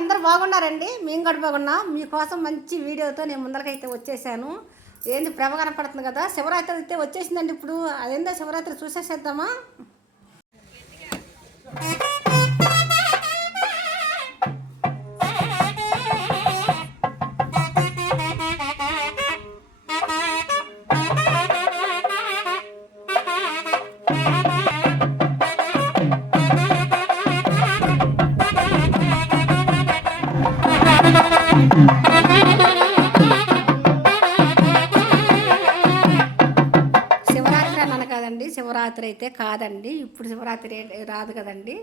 అందరూ బాగున్నారండి. మేము కూడా బాగున్నాం. మీకోసం మంచి వీడియోతో నేను ముందరకైతే వచ్చేసాను. ఏంది ప్రభ కనపడుతుంది కదా, శివరాత్రి అయితే వచ్చేసిందండి. ఇప్పుడు అదేందో శివరాత్రి చూసేసేద్దామా. శివరాత్రి అన్నాను కదండి, శివరాత్రి అయితే కాదండి. ఇప్పుడు శివరాత్రి రాదు కదండి.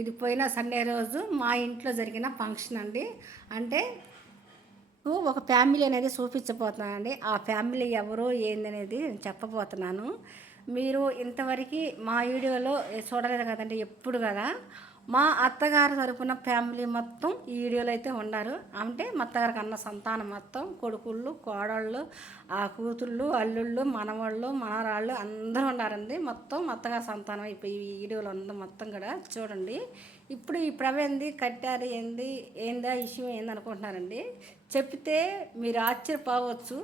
ఇది పోయిన సండే రోజు మా ఇంట్లో జరిగిన ఫంక్షన్ అండి. అంటే ఒక ఫ్యామిలీ అనేది చూపించబోతున్నానండి. ఆ ఫ్యామిలీ ఎవరు ఏందనేది నేను చెప్పబోతున్నాను. మీరు ఇంతవరకు మా వీడియోలో చూడలేదు కదండి, ఎప్పుడు కదా. మా అత్తగారు తరపున ఫ్యామిలీ మొత్తం ఈ వీడియోలో అయితే ఉన్నారు. అంటే మా అత్తగారికి అన్న సంతానం మొత్తం కొడుకుళ్ళు, కోడళ్ళు, ఆ కూతుళ్ళు, అల్లుళ్ళు, మనవాళ్ళు, మనవరాళ్ళు అందరూ ఉన్నారండి. మొత్తం మా అత్తగారి సంతానం అయిపోయి ఈ వీడియోలో ఉంది మొత్తం కూడా చూడండి. ఇప్పుడు ఈ ప్రవేంది కట్టారు ఏంది ఏందా విషయం ఏందనుకుంటున్నారండి. చెప్తే మీరు ఆశ్చర్యపోవచ్చు.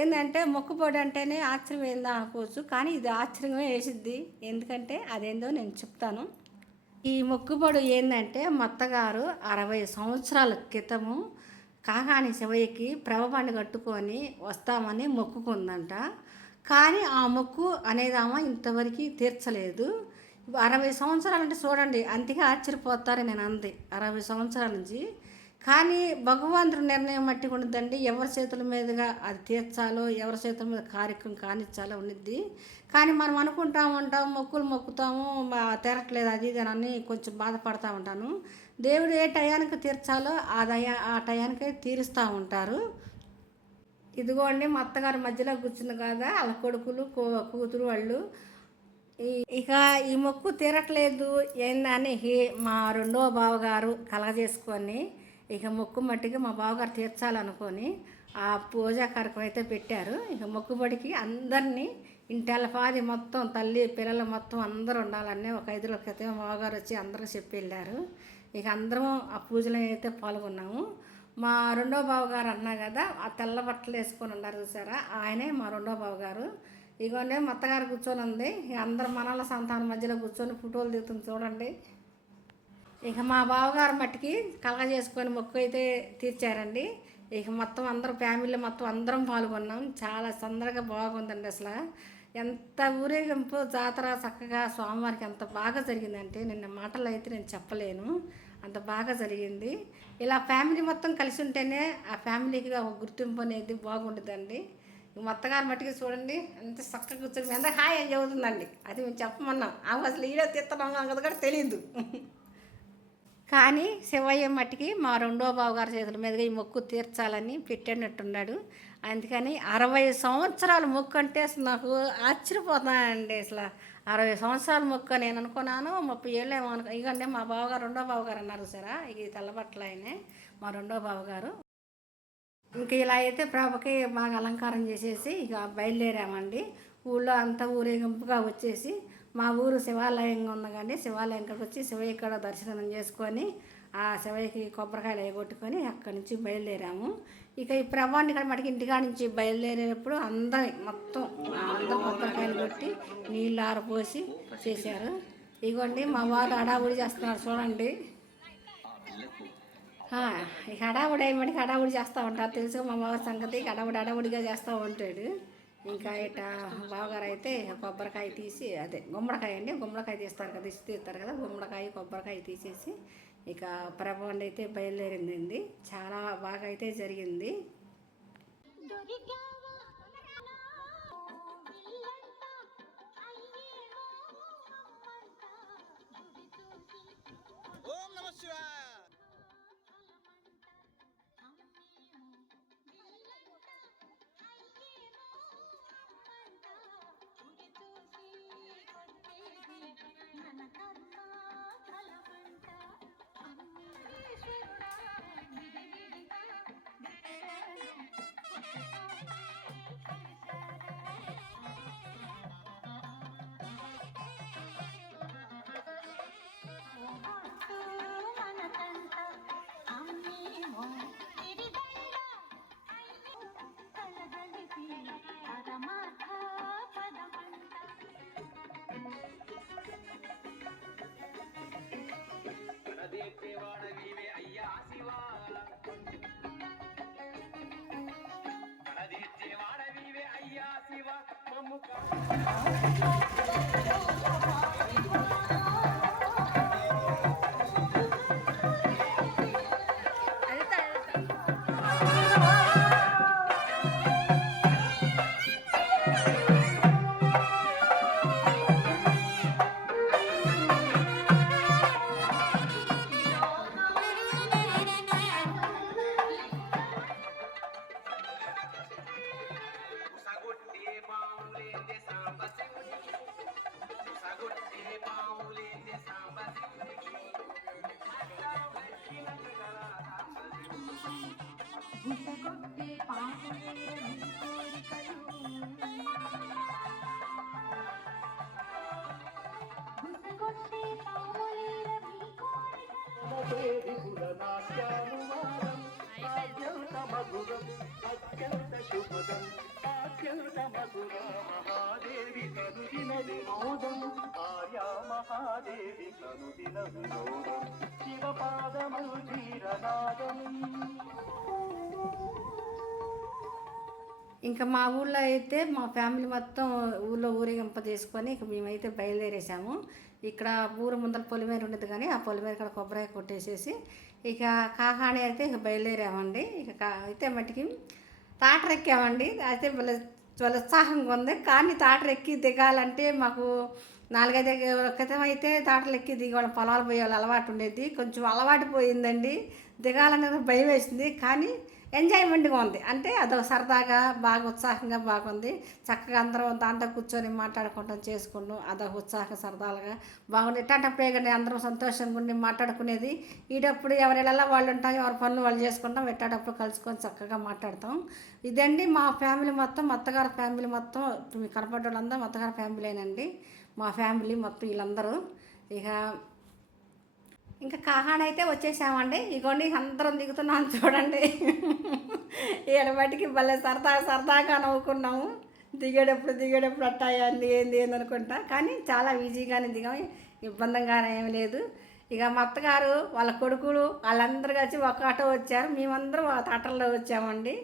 ఏంటంటే మొక్కుబడి అంటేనే ఆశ్చర్యం ఏందా అనుకోవచ్చు, కానీ ఇది ఆశ్చర్యమే వేసిద్ది. ఎందుకంటే అదేందో నేను చెప్తాను. ఈ మొక్కుబడి ఏంటంటే మా అత్తగారు 60 సంవత్సరాల క్రితము కాకాని శివయ్యకి ప్రభబండి కట్టుకొని వస్తామని మొక్కుకుందంట. కానీ ఆ మొక్కు అనేది ఆమె ఇంతవరకు తీర్చలేదు. 60 సంవత్సరాలు అంటే చూడండి, అంతగా ఆశ్చర్యపోతారు నేను అంది. 60 సంవత్సరాల నుంచి. కానీ భగవంతుడి నిర్ణయం మట్టి ఉండదండి. ఎవరి చేతుల మీదుగా అది తీర్చాలో, ఎవరి చేతుల మీద కార్యక్రమం కానిచ్చాలో ఉండిద్ది. కానీ మనం అనుకుంటా ఉంటాం, మొక్కులు మొక్కుతాము, తీరట్లేదు అది ఇది అని కొంచెం బాధపడతా ఉంటాను. దేవుడు ఏ టయానికి తీర్చాలో ఆ టయానికే తీరుస్తూ ఉంటారు. ఇదిగోండి మా అత్తగారి మధ్యలో కూర్చుంది కదా, వాళ్ళ కొడుకులు కూతురు వాళ్ళు. ఇక ఈ మొక్కు తీరట్లేదు ఏందని మా రెండో బావగారు కలగజేసుకొని ఇక మొక్కు మట్టికి మా బావగారు తీర్చాలనుకొని ఆ పూజా కార్యక్రమం అయితే పెట్టారు. ఇక మొక్కుబడికి అందరినీ ఇంటెల్లపాది మొత్తం తల్లి పిల్లలు మొత్తం అందరూ ఉండాలని ఒక 5 రోజుల క్రితం మా బావగారు వచ్చి అందరూ చెప్పి వెళ్ళారు. ఇక అందరం ఆ పూజలో అయితే పాల్గొన్నాము. మా రెండో బావగారు అన్నా కదా, ఆ తెల్ల బట్టలు వేసుకొని ఉన్నారు చూసారా, ఆయనే మా రెండో బావగారు. ఇగోనే మా అత్తగారు కూర్చొని ఉంది. ఇక అందరు మనల సంతానం మధ్యలో కూర్చొని ఫోటోలు దిగుతుంది చూడండి. ఇక మా బావగారు మట్టికి కలగజేసుకొని మొక్కు అయితే తీర్చారండి. ఇక మొత్తం అందరం ఫ్యామిలీ మొత్తం అందరం పాల్గొన్నాం. చాలా సందడిగా బాగుందండి. అసలు ఎంత ఊరేగింపు జాతర చక్కగా స్వామివారికి ఎంత బాగా జరిగిందంటే నిన్న మాటలు అయితే నేను చెప్పలేను, అంత బాగా జరిగింది. ఇలా ఫ్యామిలీ మొత్తం కలిసి ఉంటేనే ఆ ఫ్యామిలీకి ఒక గుర్తింపు అనేది బాగుంటుందండి. మా అత్తగారు మట్టికి చూడండి ఎంత చక్కగా కూర్చొని ఎంత హాయ్ అని చెబుతుందండి. అది మేము చెప్పమన్నాం, ఆమె అసలు వీడియో తీస్తున్నాం అన్నది కూడా తెలియదు. కానీ శివయ్య మట్టికి మా రెండో బావగారి చేతుల మీదుగా ఈ మొక్కు తీర్చాలని పెట్టినట్టున్నాడు. అందుకని 60 సంవత్సరాల మొక్కు అంటే అసలు నాకు ఆశ్చర్యపోతున్నానండి. అసలు 60 సంవత్సరాల మొక్కు నేను అనుకున్నాను 30 ఏళ్ళు ఏమో ఇకంటే మా బావగారు రెండో బావగారు అన్నారు సరే, ఇక తెల్లబట్టలు ఆయనే మా రెండో బావగారు. ఇంక ఇలా అయితే ప్రభకి బాగా అలంకారం చేసేసి ఇక బయలుదేరామండి. ఊళ్ళో అంతా ఊరేగింపుగా వచ్చేసి మా ఊరు శివాలయంగా ఉంది కానీ శివాలయంకి వచ్చి శివయ్య ఇక్కడ దర్శనం చేసుకొని ఆ శివయ్యకి కొబ్బరికాయలు ఎగొట్టుకొని అక్కడి నుంచి బయలుదేరాము. ఇక ఈ ప్రభాన్ని ఇక్కడ మటుకు ఇంటికాడ నుంచి బయలుదేరేటప్పుడు మొత్తం అందరూ కొబ్బరికాయలు కొట్టి నీళ్ళు ఆరపోసి చేశారు. ఇగోండి మా వారు హడావుడి చేస్తున్నారు చూడండి. ఇక హడావుడి అయ్యమడికి హడావుడి చేస్తూ ఉంటారు తెలుసు మా బావ సంగతి. హడావుడిగా చేస్తూ ఉంటాడు. ఇంకా ఇట బావగారు అయితే కొబ్బరికాయ తీసి అదే గుమ్మడికాయ అండి, గుమ్మడికాయ తీస్తారు కదా, తీస్తారు కదా, గుమ్మడికాయ కొబ్బరికాయ తీసేసి ఇక ప్రభావం అయితే బయలుదేరిందండి. చాలా బాగా అయితే జరిగింది. అత్యంత శుభదం అత్యంత మధుర మహాదేవి కనుదిన వినోదం ఆర్యా మహాదేవి కనుదిన వినోదం శివపాదములు జీరనాదం. ఇంకా మా ఊళ్ళో అయితే మా ఫ్యామిలీ మొత్తం ఊళ్ళో ఊరేగింప చేసుకొని ఇక మేమైతే బయలుదేరేసాము. ఇక్కడ ఊరు ముందర పొలిమేర ఉండదు, కానీ ఆ పొలిమేర ఇక్కడ కొబ్బరి కొట్టేసేసి ఇక కాకాణి అయితే ఇక బయలుదేరామండి. ఇక అయితే మట్టికి తాటర ఎక్కామండి. అయితే చాలా ఉత్సాహంగా ఉంది, కానీ తాటర ఎక్కి దిగాలంటే మాకు 4-5 క్రితం అయితే తాటలు ఎక్కి దిగేవాళ్ళం, పొలాలు పోయేవాళ్ళు అలవాటు ఉండేది. కొంచెం అలవాటు పోయిందండి, దిగాలనేది భయం వేసింది, కానీ ఎంజాయ్మెంట్గా ఉంది. అంటే అదొక సరదాగా బాగా ఉత్సాహంగా బాగుంది. చక్కగా అందరం దాంట్లో కూర్చొని మాట్లాడుకుంటాం, చేసుకుంటాం. అదొక ఉత్సాహం సరదాలుగా బాగుంది. ఎట్టంటప్పుడే కానీ అందరం సంతోషంగా ఉండి మాట్లాడుకునేది. ఈటప్పుడు ఎవరిలా వాళ్ళు ఉంటాం, ఎవరి పనులు వాళ్ళు చేసుకుంటాం. ఎట్టేటప్పుడు కలుసుకొని చక్కగా మాట్లాడతాం. ఇదండి మా ఫ్యామిలీ మొత్తం, అత్తగారి ఫ్యామిలీ మొత్తం. మీకు కనపడ్డ వాళ్ళందరూ అత్తగారి ఫ్యామిలీనండి. మా ఫ్యామిలీ మొత్తం వీళ్ళందరూ. ఇక ఇంకా కాహాడ అయితే వచ్చేసామండి. ఇగోండి అందరం దిగుతున్నాం చూడండి. బయటికి భలే సరదాగా నవ్వుకున్నాము. దిగేటప్పుడు అట్టా ఏంది అనుకుంటా, కానీ చాలా ఈజీగానే దిగాము, ఇబ్బందిగానే ఏమి లేదు. ఇక మా అత్తగారు వాళ్ళ కొడుకులు వాళ్ళందరూ కలిసి ఒక ఆటో వచ్చారు, మేమందరం ఆ ఆటోలో వచ్చామండి.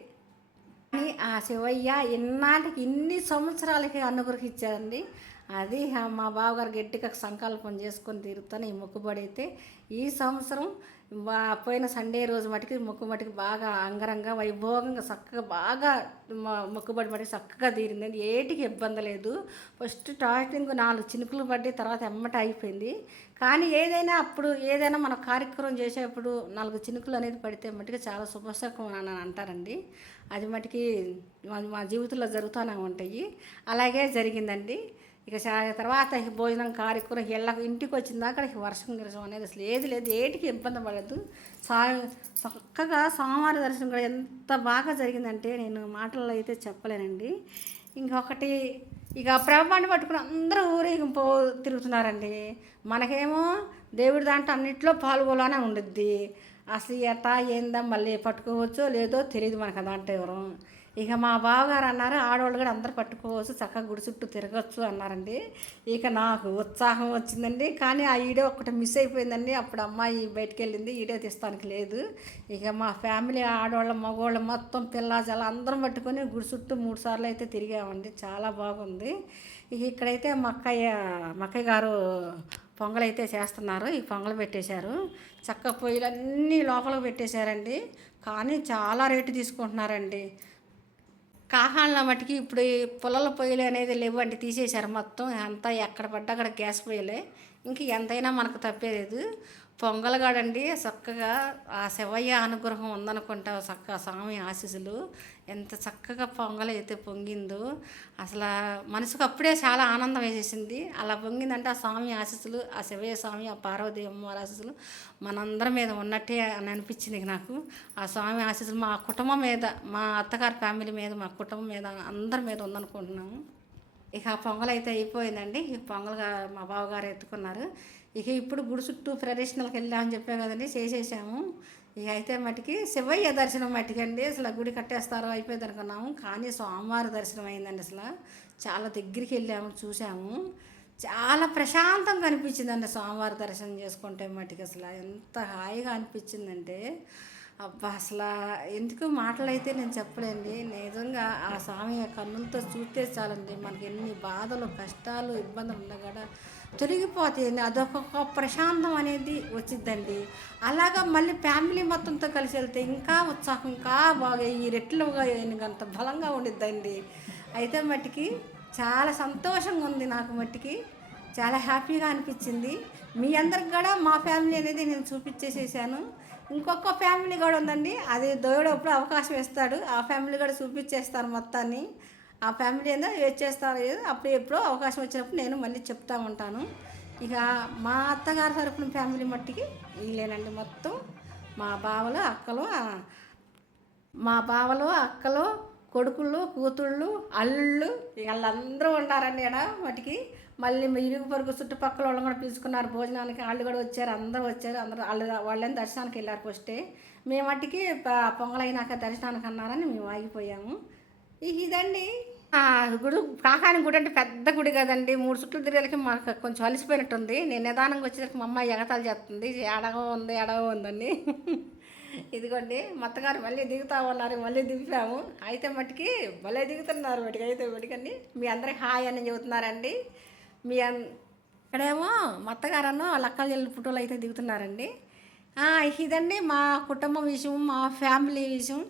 కానీ ఆ శివయ్య ఇన్ని సంవత్సరాలకి అనుగ్రహించారండి. అది మా బావగారు గట్టిగా సంకల్పం చేసుకొని తిరుగుతాను. ఈ మొక్కుబడి అయితే ఈ సంవత్సరం పోయిన సండే రోజు మటుకు మొక్కుబడికి బాగా అంగరంగ వైభోగంగా చక్కగా బాగా మొక్కుబడి మటుకు చక్కగా తీరింది. ఏటికి ఇబ్బంది లేదు. ఫస్ట్ స్టార్టింగ్ 4 చినుకులు పడి తర్వాత ఎమ్మట అయిపోయింది. కానీ ఏదైనా మన కార్యక్రమం చేసేప్పుడు 4 చినుకులు అనేది పడితే మటుకు చాలా శుభశకం అని అంటారండి. అది మటుకి మా జీవితంలో జరుగుతూనే ఉంటాయి. అలాగే జరిగిందండి. ఇక తర్వాత భోజనం కార్యక్రమం ఇంటికి వచ్చిందాక వర్షం గిరసం అనేది అసలు లేదు, ఏటికి ఇబ్బంది పడదు. చక్కగా స్వామివారి దర్శనం కూడా ఎంత బాగా జరిగిందంటే నేను మాటల్లో అయితే చెప్పలేనండి. ఇంకొకటి, ఇక ప్రభాన్ని పట్టుకుని అందరూ ఊరేగింపు తిరుగుతున్నారండి. మనకేమో దేవుడి దాంట్లో అన్నింటిలో పాల్గొలానే ఉండుద్ది. అసలు ఎట్టా ఏందా మళ్ళీ పట్టుకోవచ్చో లేదో తెలియదు మనకు దాంట్లో ఎవరు. ఇక మా బావగారు అన్నారు, ఆడవాళ్ళు కూడా అందరు పట్టుకోవచ్చు, చక్కగా గుడి చుట్టూ తిరగచ్చు అన్నారండి. ఇక నాకు ఉత్సాహం వచ్చిందండి. కానీ ఆ వీడియో ఒకటి మిస్ అయిపోయిందండి. అప్పుడు అమ్మాయి బయటికి వెళ్ళింది, వీడియో తీస్తానికి లేదు. ఇక మా ఫ్యామిలీ ఆడవాళ్ళ మగవాళ్ళు మొత్తం పిల్లాజల అందరం పట్టుకొని గుడి చుట్టూ 3 సార్లు అయితే తిరిగామండి. చాలా బాగుంది. ఇక ఇక్కడైతే మా అక్కయ్య గారు పొంగల్ అయితే చేస్తున్నారు. ఈ పొంగల్ పెట్టేశారు, చక్క పొయ్యిలన్నీ లోపలికి పెట్టేశారండి. కానీ చాలా రేటు తీసుకుంటున్నారండి. కాహాళ్ళ మట్టుకి ఇప్పుడు పొలాల పొయ్యిలు అనేది లేవండి, తీసేశారు మొత్తం. అంతా ఎక్కడ పడ్డా అక్కడ గ్యాస్ పొయ్యిలే. ఇంక ఎంతైనా మనకు తప్పేలేదు. పొంగలగాడండి చక్కగా ఆ శివయ్య అనుగ్రహం ఉందనుకుంటా, చక్కగా స్వామి ఆశీస్సులు. ఎంత చక్కగా పొంగల్ అయితే పొంగిందో అసలు మనసుకు అప్పుడే చాలా ఆనందం వేసేసింది. అలా పొంగిందంటే ఆ స్వామి ఆశీస్సులు, ఆ శివయ్య స్వామి, ఆ పార్వతీ అమ్మవారి ఆశీస్సులు మనందరి మీద ఉన్నట్టే అని అనిపించింది నాకు. ఆ స్వామి ఆశీస్సులు మా కుటుంబం మీద, మా అత్తగారి ఫ్యామిలీ మీద, మా కుటుంబం మీద, అందరి మీద ఉందనుకుంటున్నాము. ఇక ఆ పొంగల్ అయితే అయిపోయిందండి. ఈ పొంగల్గా మా బావగారు ఎత్తుకున్నారు. ఇక ఇప్పుడు గుడి చుట్టూ ప్రదర్శనలకు వెళ్ళామని చెప్పాం కదండి, చేసేసాము. ఇక అయితే మటుకి శివయ్య దర్శనం మట్టికండి అసలు గుడి కట్టేస్తారో అయిపోయింది అనుకున్నాము, కానీ స్వామివారి దర్శనం అయిందండి. అసలు చాలా దగ్గరికి వెళ్ళాము, చూసాము. చాలా ప్రశాంతంగా అనిపించిందండి స్వామివారి దర్శనం చేసుకుంటే మటుకి. అసలు ఎంత హాయిగా అనిపించిందంటే అబ్బా అసలు ఎందుకు మాటలైతే నేను చెప్పలేండి. నిజంగా ఆ స్వామి కన్నులతో చూస్తే చాలండి మనకి ఎన్ని బాధలు కష్టాలు ఇబ్బందులు ఉన్నా కూడా తొలగిపోతాయండి. అదొక ప్రశాంతం అనేది వచ్చిద్దండి. అలాగా మళ్ళీ ఫ్యామిలీ మొత్తంతో కలిసి వెళ్తే ఇంకా ఉత్సాహం ఇంకా బాగా ఈ రెట్లుగా అంత బలంగా ఉండిద్దండి. అయితే మట్టికి చాలా సంతోషంగా ఉంది నాకు మట్టికి. చాలా హ్యాపీగా అనిపించింది. మీ అందరికి కూడా మా ఫ్యామిలీ అనేది నేను చూపించేసేసాను. ఇంకొక ఫ్యామిలీ కూడా ఉందండి. అది దేవుడు ఎప్పుడు అవకాశం ఇస్తాడు. ఆ ఫ్యామిలీ కూడా చూపించేస్తాను మొత్తాన్ని. ఆ ఫ్యామిలీ ఏదో ఏది చేస్తారో అప్పుడు ఎప్పుడో అవకాశం వచ్చినప్పుడు నేను మళ్ళీ చెప్తా ఉంటాను. ఇక మా అత్తగారి తరపున ఫ్యామిలీ మట్టికి వీళ్ళేనండి మొత్తం. మా బావలు అక్కలు కొడుకులు కూతుళ్ళు అల్లుళ్ళు వీళ్ళందరూ ఉన్నారండి ఇక్కడ మటుకి. మళ్ళీ ఇరుగు పొరుగు చుట్టుపక్కల వాళ్ళు కూడా పిలుచుకున్నారు భోజనానికి. వాళ్ళు కూడా వచ్చారు, అందరూ వచ్చారు. అందరూ వాళ్ళని దర్శనానికి వెళ్ళారు ఫస్టే. మేము మట్టికి పొంగలైనాక దర్శనానికి అన్నారని మేము ఆగిపోయాము. ఇదండి గుడి. కాకాని గుడి అంటే పెద్ద గుడి కదండి. 3 చుట్లు తిరిగేలకి మాకు కొంచెం అలసిపోయినట్టుంది. నేను నిదానంగా వచ్చేసరికి మా అమ్మాయి ఎగతాలు చేస్తుంది, ఎడగో ఉందని. ఇదిగోండి మొత్తగారు మళ్ళీ దిగుతా ఉన్నారు. మళ్ళీ దిగిపోయాము. అయితే మట్టికి మళ్ళీ దిగుతున్నారు మటుకు. అయితే మటుకండి మీ అందరికి హాయ్ అని చెబుతున్నారండి. ఇక్కడేమో మత్తగారను వాళ్ళ అక్కల చెల్లి ఫోటోలు అయితే దిగుతున్నారండి. ఇదండి మా కుటుంబం విషయం, మా ఫ్యామిలీ విషయం.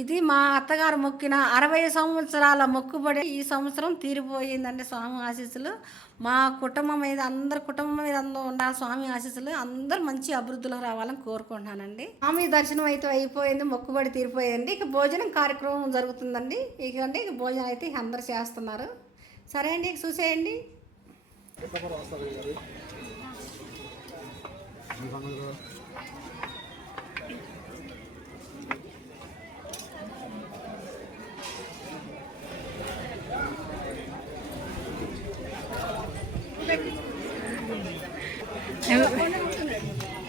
ఇది మా అత్తగారు మొక్కిన 60 సంవత్సరాల మొక్కుబడి ఈ సంవత్సరం తీరిపోయిందండి. స్వామి ఆశీస్సులు మా కుటుంబం మీద అందరు ఉండాలి. స్వామి ఆశీస్సులు అందరూ మంచి అభివృద్ధిలో రావాలని కోరుకుంటున్నానండి. స్వామి దర్శనం అయితే అయిపోయింది, మొక్కుబడి తీరిపోయింది. ఇక భోజనం కార్యక్రమం జరుగుతుందండి. ఇక భోజనం అయితే అందరు చేస్తున్నారు. సరే అండి, చూసేయండి.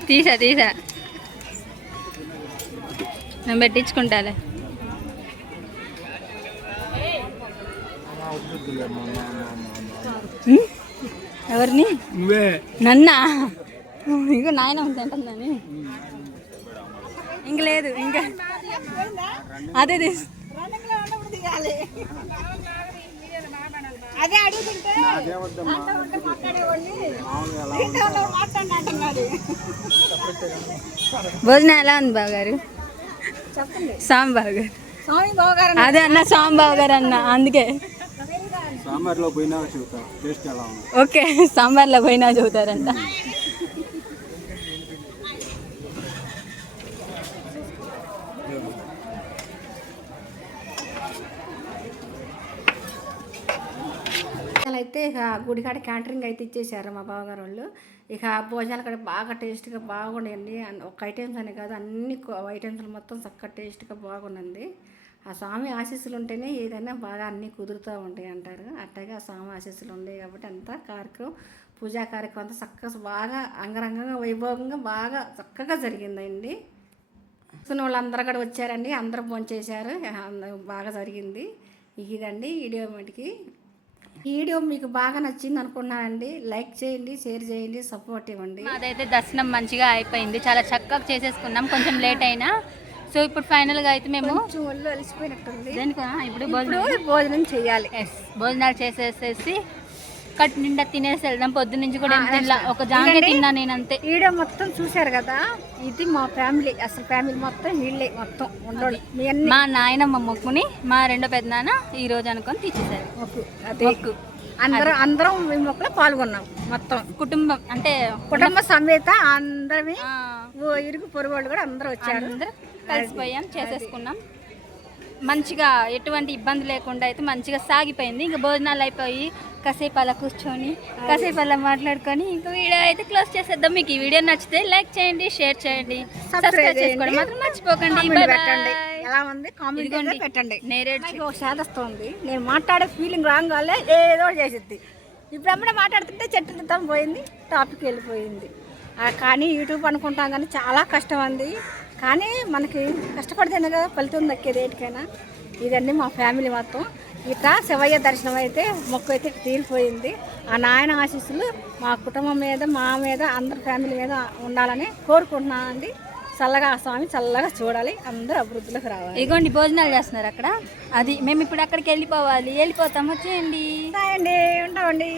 తీసా నేను పెట్టించుకుంటాలే. ఎవరిని? నన్నా? ఇంకో నాయన ఉంటుందని ఇంక లేదు. ఇంకా అదే అదే అడుగుతుంటే భోజనం ఎలా ఉంది బావగారు? చెప్పండి. సాంబాబు గారు అదే అన్న, సాంబాబు గారు అన్న. అందుకే సాంబార్లో పోయినా చెబుతారు టేస్ట్ ఎలా ఉంది. ఓకే, సాంబార్లో పోయినా చెబుతారంట. అయితే ఇక గుడికాడ క్యాంటరింగ్ అయితే ఇచ్చేసారు మా బావగారు వాళ్ళు. ఇక భోజనాలు కూడా బాగా టేస్ట్గా బాగుండండి. ఒక ఐటమ్స్ అనే కాదు, అన్ని ఐటమ్స్లు మొత్తం చక్కగా టేస్ట్గా బాగుందండి. ఆ స్వామి ఆశీస్సులు ఉంటేనే ఏదైనా బాగా అన్నీ కుదురుతూ ఉంటాయి అంటారు. అట్లాగే ఆ స్వామి ఆశీస్సులు ఉన్నాయి కాబట్టి అంతా కార్యక్రమం, పూజా కార్యక్రమం అంతా చక్కగా బాగా అంగరంగంగా వైభవంగా బాగా చక్కగా జరిగిందండి. వాళ్ళందరూ కూడా వచ్చారండి, అందరూ భోంచేశారు, బాగా జరిగింది. ఇదండి వీడియో మటుకి. ఈ వీడియో మీకు బాగా నచ్చింది అనుకున్నానండి. లైక్ చేయండి, షేర్ చేయండి, సపోర్ట్ ఇవ్వండి. అదైతే దర్శనం మంచిగా అయిపోయింది, చాలా చక్కగా చేసేసుకున్నాం, కొంచెం లేట్ అయినా. సో ఇప్పుడు ఫైనల్గా అయితే మేము ఒళ్ళు అలసిపోయినట్టుంది. దేనికా ఇప్పుడు భోజనం చేయాలి. భోజనాలు చేసేసేసి కట్ నిండా తినేసి వెళ్దాం. పొద్దున్న నుంచి కూడా తిన్నా, ఒక జాంగే తిన్నా నేను అంతే. వీడియో మొత్తం చూశారు కదా, ఇది మా ఫ్యామిలీ. అసలు ఫ్యామిలీ మొత్తం వీళ్ళే మొత్తం ఉండడు. మా నాయనమ్మ మొక్కుని మా రెండో పెద్దనాన్న ఈ రోజు అనుకొని తీసేశారు మొక్కు. అందరం ఈ మొక్కలో పాల్గొన్నాం. మొత్తం కుటుంబం అంటే కుటుంబ సమేత అందరమే, ఇరుగు పొరుగు వాళ్ళు కూడా అందరూ వచ్చారు. అందరూ కలిసిపోయాం, చేసేసుకున్నాం. మంచిగా ఎటువంటి ఇబ్బంది లేకుండా అయితే మంచిగా సాగిపోయింది. ఇంకా భోజనాలు అయిపోయి కాసేపు అలా కూర్చొని కాసేపు అలా మాట్లాడుకొని ఇంకా వీడియో అయితే క్లోజ్ చేసేద్దాం. మీకు ఈ వీడియో నచ్చితే లైక్ చేయండి, షేర్ చేయండి, సబ్స్క్రైబ్ చేసుకోండి మాత్రం మర్చిపోకండి. ఎలా ఉంది కామెంట్ పెట్టండి. శాదస్తుంది, నేను మాట్లాడే ఫీలింగ్ రాగానే ఏదో చేసిద్ది. ఇప్పుడు అప్పుడే మాట్లాడుతుంటే చెట్టు పోయింది, టాపిక్ వెళ్ళిపోయింది. కానీ యూట్యూబ్ అనుకుంటాం కానీ చాలా కష్టం అంది. కానీ మనకి కష్టపడితేనే కదా ఫలితం దక్కేది ఏటికైనా. ఇదండి మా ఫ్యామిలీ మొత్తం. ఇట్లా శివయ్య దర్శనం అయితే మొక్కు అయితే తీరిపోయింది. ఆ నాయన ఆశీస్సులు మా కుటుంబం మీద, మా మీద, అందరి ఫ్యామిలీ మీద ఉండాలని కోరుకుంటున్నానండి. చల్లగా ఆ స్వామి చల్లగా చూడాలి, అందరూ అభివృద్ధిలోకి రావాలి. ఇగోండి భోజనాలు చేస్తున్నారు అక్కడ. అది మేము ఇప్పుడు అక్కడికి వెళ్ళిపోవాలి. వెళ్ళిపోతాం, వచ్చేయండి. ఉంటామండి.